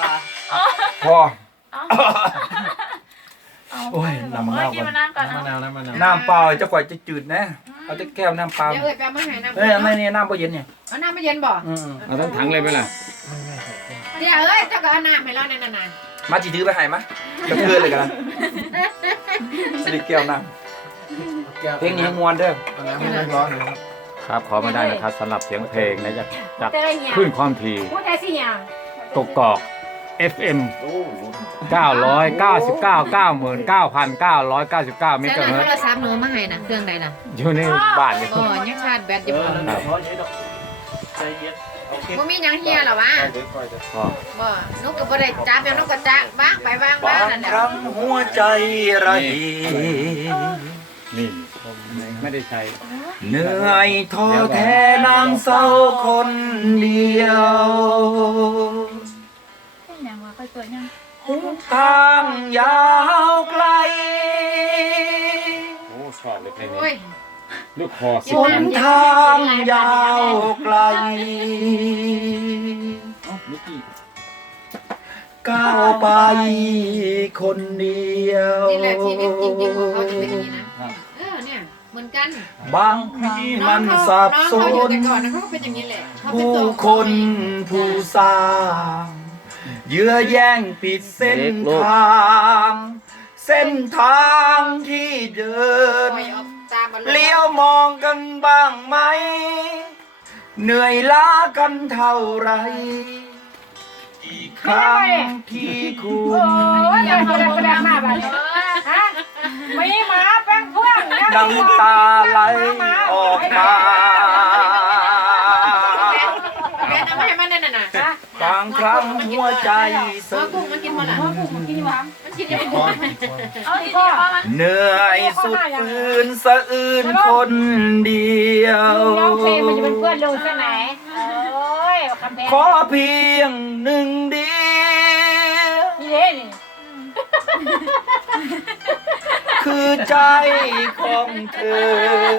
ปลาพอเอาโอ้ยน้ำมะนาวก่อนกินมะนาวก่อนน้ำมะเอานาวน้ำมะนาวน้ำเปล่าจะกว่าจะจืดนะเอาแต่แก้วน้ำเปล่าเดี๋ยวเอ้ยไปเอามาให้น้ำเอ้ยไม่นี่น้ำบ่เย็นเนี่ยเอาน้ำมาเย็นบ่อืมเอาทั้งถังเลยไหมล่ะเดี๋ยวเอ้ยเจ้าก็เอาน้ำให้เรานั่นน่ะๆมาจีถือไปให้มะจะเพื่อนเลยกันนะสลิดแก้วน้ำเพลงนี้ให้มวนเด้อเอาน้ำให้ร้อนๆหน่อยครับครับขอไม่ได้นะครับสำหรับเสียงเพลงนะจากจากแต่ละอย่างคลื่นความถี่พูดได้สิอย่างกกอก FM 999 99,999เมเจ้ากะหน่อยเฮิรตโทรศัพท์หนูมาให้น่ะเครื่องใดน่ะอยู่ในบ้านอยู่โอ้ยังชาร์จแบตอยู่บ่ครับบ่มีหยังเฮียหรอวะก็บ่หนูก็บ่ได้จับเดี๋ยวหนูก็จับวางไปวางมาบางนั่นแหละครั้งหัวใจระเหนี่ผมไม่ได้ใช้เหนื่อยท้อแท้นางเศร้าคนเดียว เปิดยังทางยาวไกล โอ้ชอบเลยเพลงโอ้ยนี้ลูกคอหสินทางยาวไกล นิกกี้ก้าวไปคนเดียวนี่แหละชีวิตจริงๆของเขาจะเป็นอย่างนี้นะ เออเนี่ย เหมือนกันบางครั้งมันสับสน้องเขาอยู่นแต่ก่อนนะเขาก็เป็นอย่างนี้แหละเขาเป็นผู้ตัวคนผู้สร้าง เยื้อแย่งปิดเส้นทาง เส้นทางที่เดิปนล่อยออกตามมาเลี้ยวมองกันบ้างไหม เหนื่อยล้ากันเท่าไร อีกครั้งที่คุณยยังเขาได้กระดาษหน้าบ้านฮะมีหมาแป้งพ่วงน้ำตาไหลออกมา บางครั้งหัวใจหัวสั่นกุ้งมันกินหมดละหัวกุ้งมันกินอยู่มันกินอยู่เอาดีๆพ่อมันเหนื่อยสุดฟืนสะอื่นคนเดียวร้องเพลงมันจะเป็นเพื่อนลุงใช่ไหมโอ้ยคำเพลงขอเพียงหนึ่งเดียวนี่เด้นี่คือใจของเธอ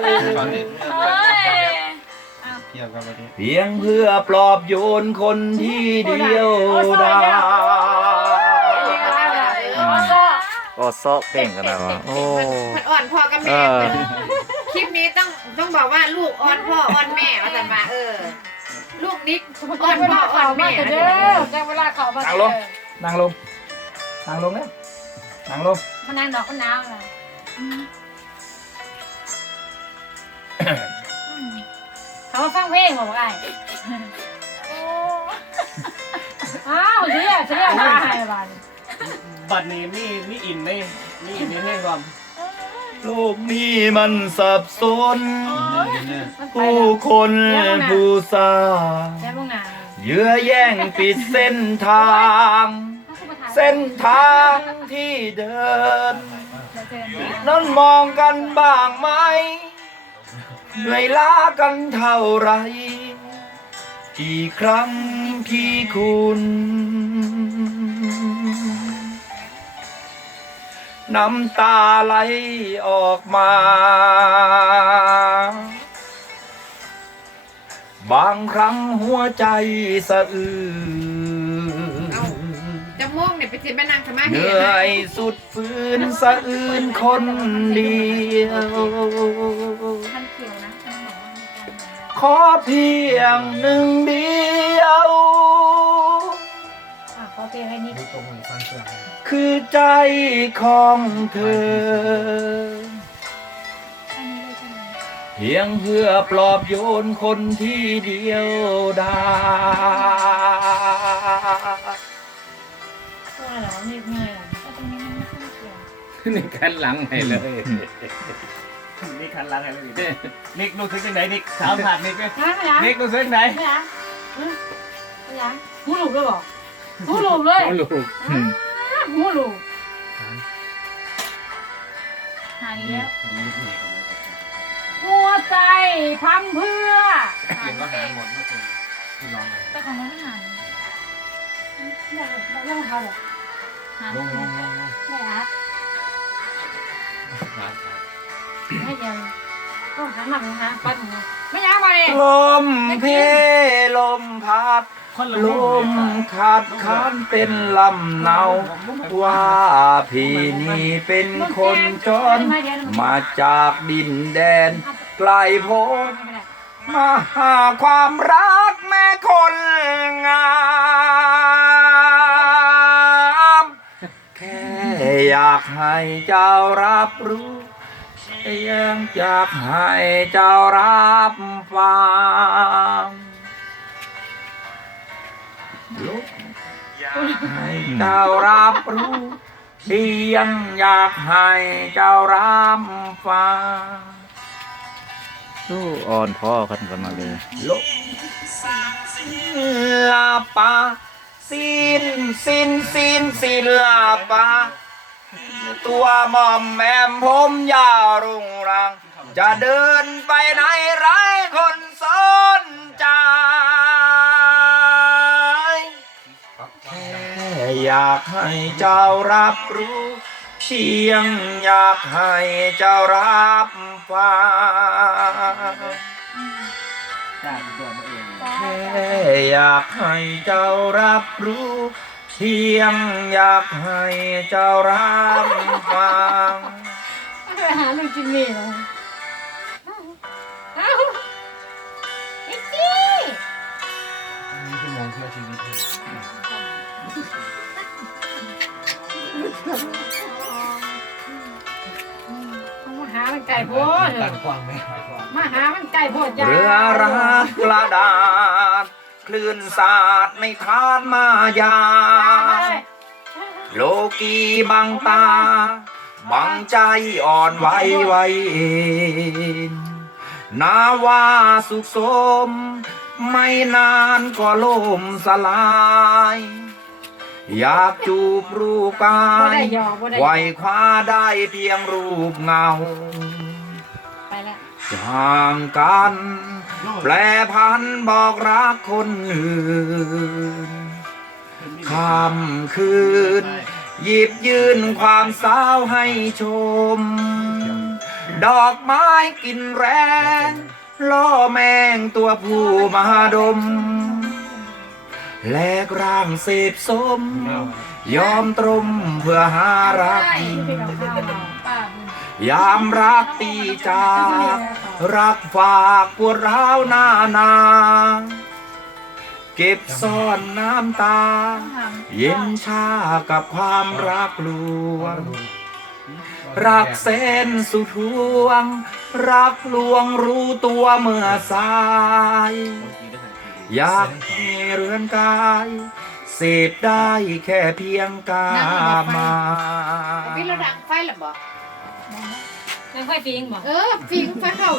เฮ้ ยเทียบกันวันนี้เพียงเพื่อปลอบโยนคนที่เดียวดายก็ซอกเก่งกันนะวะโอ้มันอ่อนพ่อกับแม่คลิปนี้ต้องต้องบอกว่าลูกอ่อนพ่ออ่อนแม่ว่าแต่มาเออ ลูกนิกอ่อนเวพ่อลาอ่อเขานมาแม่จะเด้อแต่เวลาเขามานั่งลงนั่งลงนั่งลงนะนั่งลงมันนั่งดอกมันหนาวนะ เขามาฟังเพลงบอกไอ้อ้าวเสียเสียมาให้บ้านบัตรนี้มีมีอินไหมมีอินในแห้งความโลกนี้มันสับสนมันไปผู้แล้วคนผู้สร้างแย่ลุงนาเยื้อแย่งปิดเส้นทาง เส้นทางที่เดิน นั้นมองกันบ้างไหม เหนื่อยล้ากันเท่าไร กี่ครั้งที่คุณ น้ำตาไหลออกมา บางครั้งหัวใจสะอื้นจะม่วงเนี่ยไปสิแม่นางสมาเหธินื่อยสุดฝืนสะอื้นคนเดียวท่านเขียว ขอเพียงหนึ่งเดียว อะขอเพลงให้นิดดูตรงมือฟังเสียงคือใจของเธอ อันนี้เลยใช่ไหมเพียงเพื่อปลอบโยนคนที่เดียวดายตัวเหรอนี่ไงล่ะแต่ตรงนี้มันไม่ค่อยเขียวนี่กันหลังให้เลย นี่คันหลังอะไรนี่นิกรู้สึกยังไงนิกสามผัดนิกเลยไม่ไม่ยังนิกรู้สึกยังไงไม่ยังไม่ยังหูหลุดเลยบอกหูหลุดเลยลูกหูหลุดหาดีแล้วหัวใจพังเพื่อหาเก็บดีก็เอหางหมดเมื่อคืนที่ลองเลยแต่ของน้องไม่หาได้ได้ของเขาเหรอหาลงลงลง ไม่ยังก็หันหลังนะปัดหัวไม่ยังมาเลยลมเพลลมพัดละลมขาดคานเป็นลำเนา ว่าพี่นี่เป็นคนจน มาจากดินแดนไกลโพ้นมาหาความรักแม่คนงามแค่อยากให้เจ้ารับรู้ ยังอยากให้เจ้ารับฟังลุกให้เจ้ารับรู้เพียงอยากให้เจ้ารับฟังสู้อ่อนพ่อกันกันมาเลยโลลาปาสิ้นสิ้นสิ้นสินลาปา ตัวหมอมแมมผมยาวรุงรัง จะเดินไปไหนไรคนสนใจ แค่อยากให้เจ้ารับรู้ เพียงอยากให้เจ้ารับฟังแค่อยากให้เจ้ารับรู้ พียงอยากให้เจ้ารับฟังไปหาลุงจิมมี่แล้วอิจี้นี่ชั่วโมงเพื่อชีวิตมาหามันไก่โพดตันกว้างไหมมาหามันไก่โพดจ้าเรือรักกระดาษ คลื่นสาดในทานมายา โลกีบังตา บังใจอ่อนไหวไหวเองนาว่าสุขสม ไม่นานก็ล่มสลาย อยากจูบรูปกาบ่ยได้ยอบ่ได้ไหวยอคว้าได้เพียงรูปเงาไปแล้วห่างกัน แปลพันบอกรักคนอื่นคำคืน หยิบยืนความสาวให้ชม ดอกไม้กลินแรงล่อแมงตัวผู้มาดม แลกร่างเสพสม ยอมตรมเพื่อหารัก ที่พี่กับข้าวเราป้าบุญยามรักตีจารักฝากปวดร้าวหน้านา เก็บซ่อนน้ำตา เย็นชากับความรักลวง รักเส้นสุดห่วง รักลวงรู้ตัวเมื่อสาย อยากมีเรือนกายเสพได้แค่เพียงกามาพี่เราดังไฟหรือบ่ ไม่ค่อยฟิงบ่เออฟิงไฟเข้า